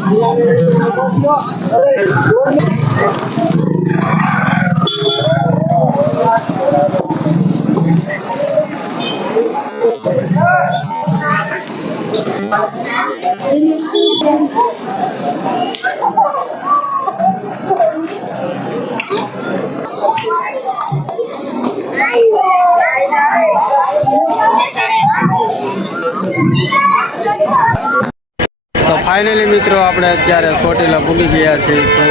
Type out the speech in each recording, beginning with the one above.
તો ફાઇનલી મિત્રો, આપણે અત્યારે ચોટીલા પૂગી ગયા છીએ. તો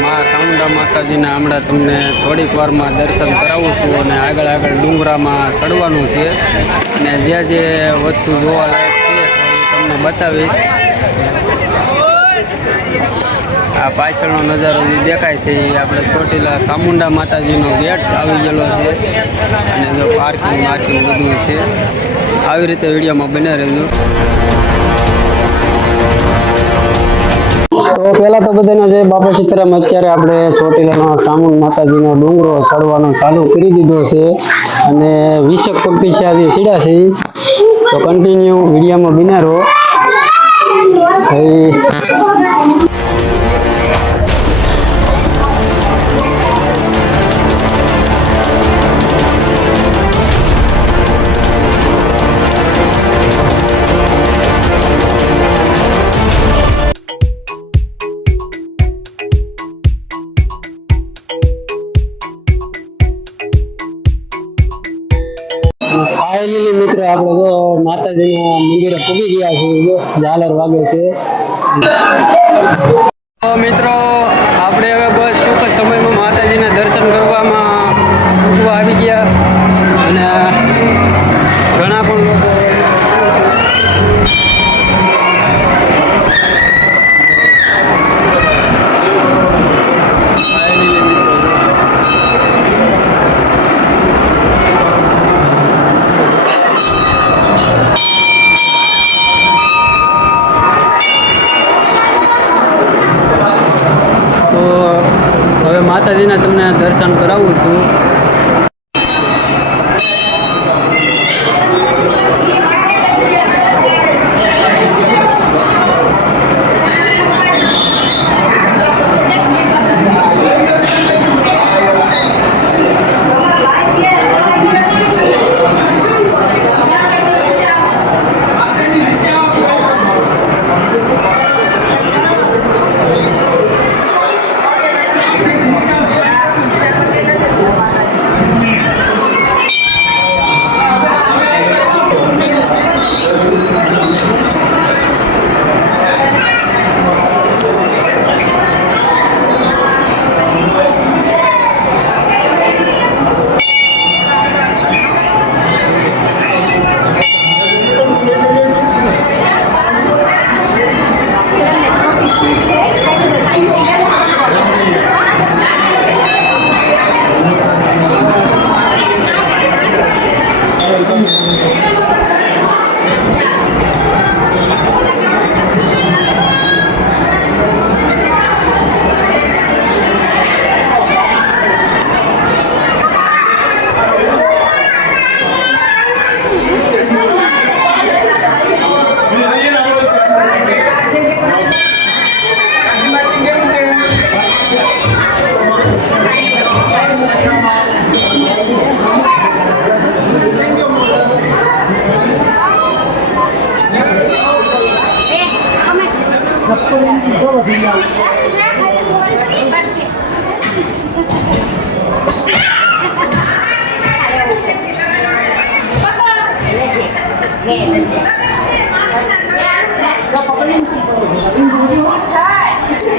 મા ચામુંડા માતાજીના હમણાં તમને થોડીક વારમાં દર્શન કરાવું છું અને આગળ આગળ ડુંગરામાં ચડવાનું છે. અને જે જે વસ્તુ જોવા લાયક છે તમને બતાવીશ. આ પાછળનો નજારો જે દેખાય છે, એ આપણે ચોટીલા ચામુંડા માતાજીનો ગેટ આવી ગયેલો છે. અને જો પાર્કિંગ માર્કિંગ બધું છે. આવી રીતે વિડીયોમાં બને રહેજો. તો પેલા તો બધાને જય બાપા સીતારામ અત્યારે આપણે ચોટીલાનો સામુન માતાજીનો ડુંગરો ચડવાનો ચાલુ કરી દીધો છે અને વીસેક પગથિયા સીડા છે. તો કન્ટિન્યુ વિડીયોમાં બિના ફાઇનલી મિત્રો આપણે જો માતાજીના મંદિરે પૂગી ગયા છે ઝાલર વાગે છે. મિત્રો, આપણે હવે તમને દર્શન કરાવું છું.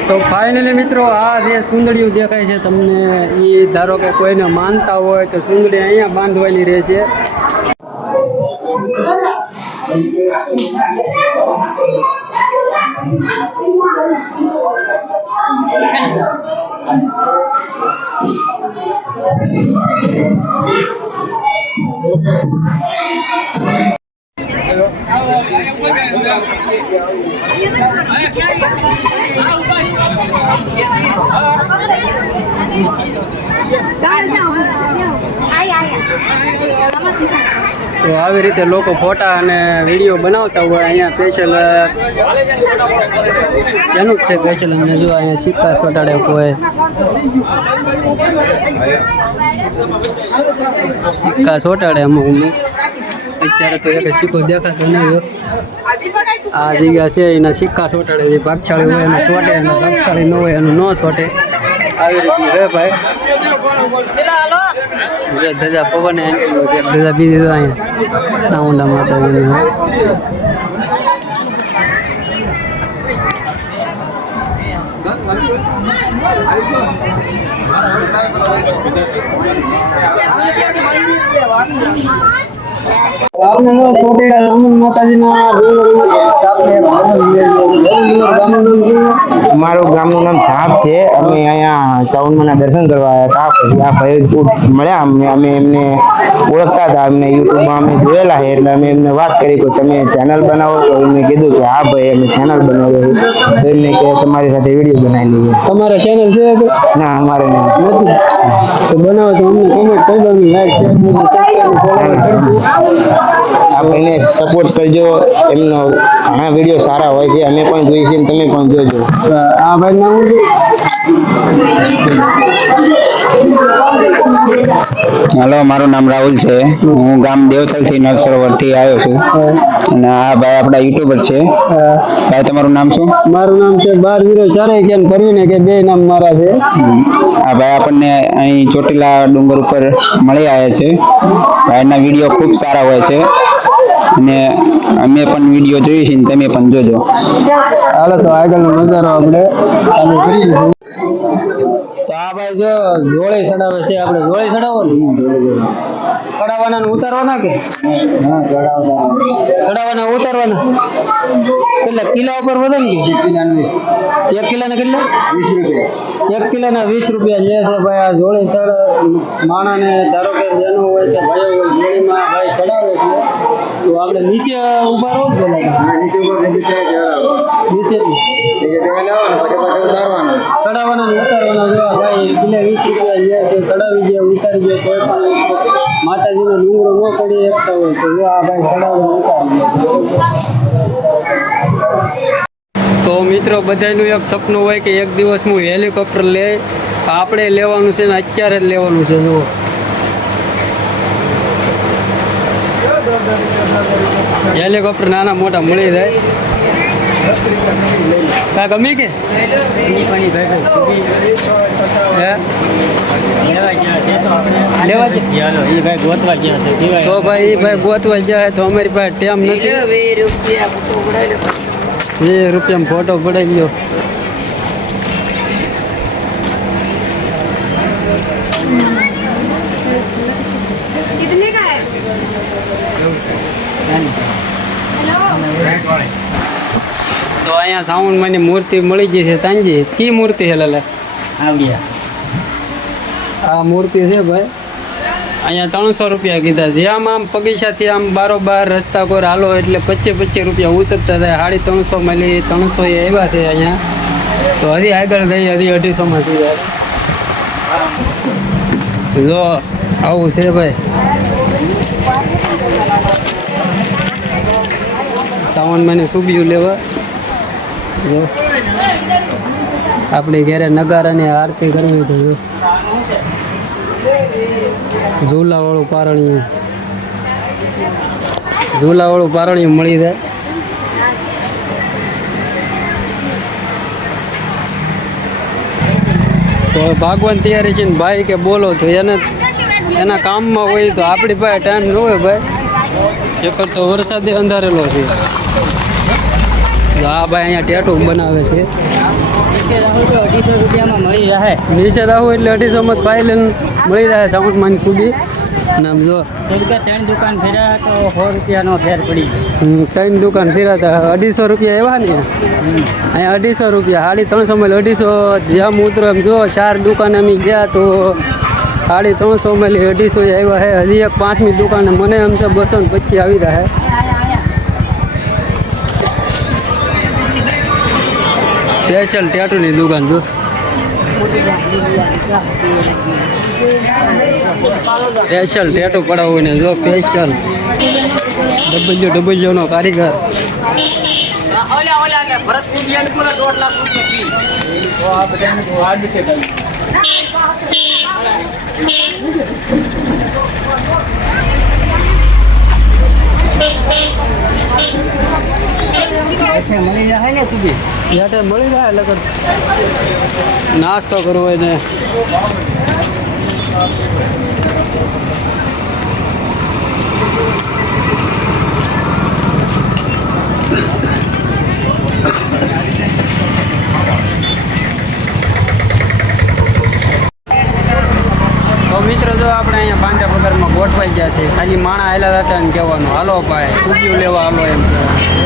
તો ફાઇનલી મિત્રો, આ જે સુંદડીઓ દેખાય છે તમને એ ધારો કે કોઈને માનતા હોય તો સુંદડી અહીંયા બાંધવાની રહે છે. Jangan, jangan, jangan. Ayah, ayah. Mama sih. તો આવી રીતે લોકો ફોટા અને વીડિયો બનાવતા હોય અહીંયા સ્પેશિયલ એનું જ છે સ્પેશિયલ અમને જો અહીંયા સિક્કા ચોટાડે કોઈ. સિક્કા ચોટાડે અમુક અમુક. અત્યારે તો એક સિક્કો દેખાતો નહીં આ જગ્યા છે, એના સિક્કા ચોટાડે જે ભાગશાળી હોય એને ચોટે અને ભાગશાળી ન હોય એનું ન ચોટે આવી રીતે છે ભાઈ. ધજા પવન ધજા બીજી તો અહીંયા. સાઉન્ડા માતાજીની હોય અમારું ગામનું નામ ધાપ છે. અમે અહીંયા ચાવનમાં દર્શન કરવા આવ્યા હતા. પછી આ ભાઈ મળ્યા. અમને અમે એમને ઓળખતા હતા. અમને યુટ્યુબમાં અમે જોયેલા છે. એટલે અમે એમને વાત કરી કે તમે ચેનલ બનાવો. તો એમને કીધું કે હા ભાઈ અમે ચેનલ બનાવીએ. તો એમને કે તમારી સાથે વીડિયો બનાવી લઈએ. તમારા ચેનલ છે ના અમારે નથી. તો બનાવો તો અમને કોમેન્ટ કરી દો. લાઈક કરી આ ભાઈને સપોર્ટ કરજો. એમનો ઘણા વીડિયો સારા હોય છે. અમે પણ જોઈએ છીએ અને તમે પણ જોજો. આ ભાઈ નામ હેલો મારું નામ રાહુલ છે. હું ગામ દેવતલથી નળ સરોવરથી આવ્યો છું. અને આ ભાઈ આપણા યુટ્યુબર છે. ભાઈ તમારું નામ શું? મારું નામ છે બાર વીરો ચારે કેમ કરવીને કે બે નામ મારા છે. આ ભાઈ આપણને અહીં ચોટીલા ડુંગર ઉપર મળી આવ્યા છે. ભાઈના વીડિયો ખૂબ સારા હોય છે. અને અમે પણ વીડિયો જોઈએ છીએ તમે પણ જોજો. હાલો તો આગળનો નજારો આપણે ચાલુ કરી દઈશું. તો આ ભાઈ જો જોડે ચડાવે છે આપણે જોડે ચડાવો ને. ચડાવવાના ઉતારવાના કે? ચડાવવાના. ઉતારવાના. કેટલા? કિલા ઉપર વધે ને એક કિલાના કેટલા? એક કિલોના વીસ રૂપિયા લે છે ભાઈ આ જોડે ચડ માણાને ધારો કે જેનું હોય કે ભાઈ જોડીમાં ભાઈ ચડાવે છે. આપણે નીચે ઊભા રહો ને પેલા. નીચે ચડાવવાના ને ઉતારવાના જો ભાઈ કિલો વીસ રૂપિયા લે છે ચડાવી દે ઉતારી દે કોઈ પણ માતાજીનો ડુંગરો ન ચડી શકતા હોય તો જો આ ભાઈ ચડાવવાનું ઉતારી તો મિત્રો બધાનું એક સપનું હોય કે એક દિવસ હું હેલિકોપ્ટર લે આપણે લેવાનું છે ને અત્યારે જ લેવાનું છે જુઓ. હેલિકોપ્ટર નાના મોટા મળી જાય કા ગમી કે હે લેવા ગયા તો ભાઈ એ ભાઈ ગોતવા જાય તો અમારી પાસે ટેમ નથી વીસ રૂપિયામાં ફોટો પડાવી ગયો અહીંયા સાવણની મૂર્તિ મળી ગઈ છે તાંજી કી મૂર્તિ છે લાલા? આ મૂર્તિ છે ભાઈ. અહીંયા ત્રણસો રૂપિયા કીધા છે. આમ આમ પગીસાથી આમ બારોબાર રસ્તા પર હાલો એટલે પચીસ પચીસ રૂપિયા ઉતરતા થાય. સાડી ત્રણસો મળી ત્રણસો એ આવ્યા છે અહીંયા. તો હજી આગળ થઈ હજી અઢીસોમાં થઈ જાય. જો આવું છે ભાઈ. સાવન મને સુબિયું લેવા. જો. આપણે ઘેરે નગારાની આરતી કરવી તો ઝૂલાવાળું પારણિયું. ઝૂલાવાળું પારણિયું મળી જાય. તો ભાગવાન તૈયારી છે ને ભાઈ કે બોલો તો એને એના કામમાં હોય તો આપણી પાસે ટાઈમ ન હોય ભાઈ. એક તો વરસાદે અંધારેલો છે. આ ભાઈ અહીંયા ટેટુ બનાવે છે. મળી નીચે રાહુ એટલે અઢીસોમાં પાઈ લઈને મળી જાય સાઉન્ડ માન સુધી જો. ત્રણ દુકાન ફેર્યા તો સો રૂપિયાનો ફેર પડી ત્રણ દુકાન ફેરાતા અઢીસો રૂપિયા એવા ને. અહીંયા અઢીસો રૂપિયા સાડી ત્રણસો માં અઢીસો જેમ ઉતરો એમ જો ચાર દુકાન અમે ગયા તો સાડી ત્રણસો માં અઢીસો આવ્યા છે હજી એક પાંચમી દુકાને મને એમ છે બસો ને પચીસ આવી રહ્યા સ્પેશિયલ ટેટુની દુકાન જો. સ્પેશિયલ ટેટુ પડાવવું ને જો, સ્પેશિયલ. ડબલ્યુ ડબલ્યુ નો કારીગર મળી જાય ને યાટે મળી જાય લગન નાસ્તો કરવો હોય ને. મિત્રો, જો આપણે અહીંયા પાંચા પગારમાં ગોઠવાઈ ગયા છે. ખાલી માણા આવેલા હતા ને કહેવાનું, હાલો ભાઈ સુધીઓ લેવા હાલો એમ. કહેવાનું